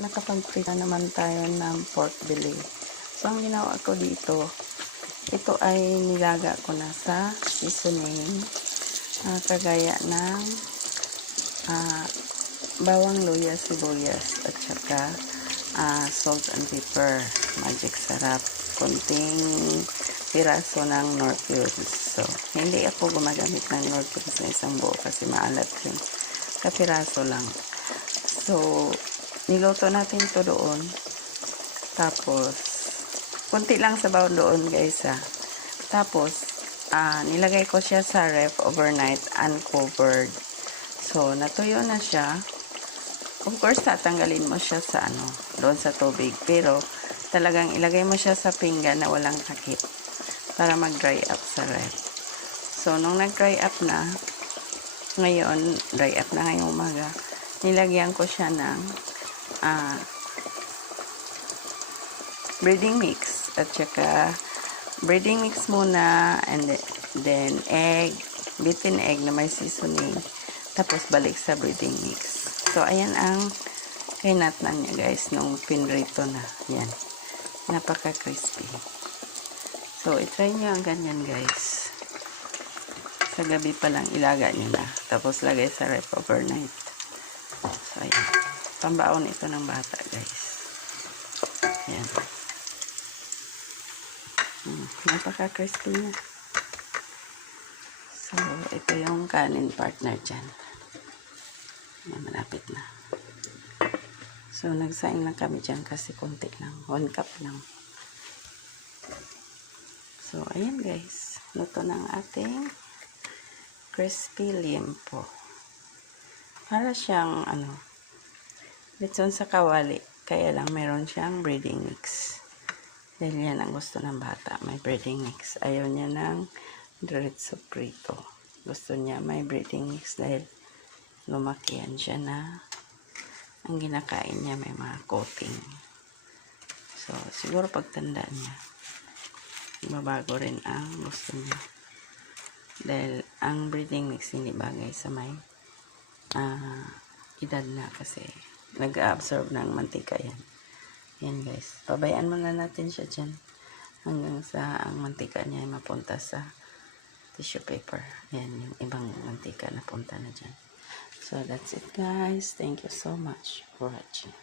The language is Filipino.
Nakapagprita naman tayo ng pork belly. So, ang ginawa ko dito, ito ay nilaga ko na sa seasoning. Kagaya ng bawang, luya, sibuyas, at saka salt and pepper. Magic sarap. Konting piraso ng Knorr cubes. So, hindi ako gumagamit ng Knorr cubes na isang buo kasi maalat yun. Kapiraso lang. So, niluto natin to doon. Tapos, kunti lang sa bawang doon guys ha. Tapos, nilagay ko siya sa ref overnight uncovered. So, natuyo na siya. Of course, tatanggalin mo siya sa doon sa tubig. Pero, talagang ilagay mo siya sa pinggan na walang takip para mag-dry up sa ref. So, nung nag-dry up na, ngayon, dry up na ngayong umaga, nilagyan ko siya ng breading mix at saka breading mix muna and then egg, beaten egg na may seasoning, tapos balik sa breading mix. So ayan ang kinatnan niya guys nung pinrito na. Yan, napaka crispy. So itry nyo ang ganyan guys. Sa gabi pa lang ilaga nyo na, tapos lagay sa ref overnight. So ayan, pambaon ito ng bata guys. Yan. Napaka-crispy niya. So, ito yung kanin partner dyan. Yan, malapit na. So, nagsaing lang kami dyan kasi konti lang. 1 cup lang. So, ayan guys. Luto ng ating crispy liempo. Para siyang, lechon sa kawali. Kaya lang, meron siyang breading mix. Dahil yan ang gusto ng bata, may breading mix. Ayaw niya ng diretso prito. Gusto niya may breading mix dahil lumaki yan siya na ang ginakain niya may mga coating. So, siguro pagtanda niya, mabago rin ang gusto niya. Dahil ang breading mix hindi bagay sa may edad na kasi nag-absorb ng mantika yan. Yan guys, pabayaan muna natin siya dyan hanggang sa ang mantika niya ay mapunta sa tissue paper. Yan, yung ibang mantika na punta na dyan. So that's it guys. Thank you so much for watching.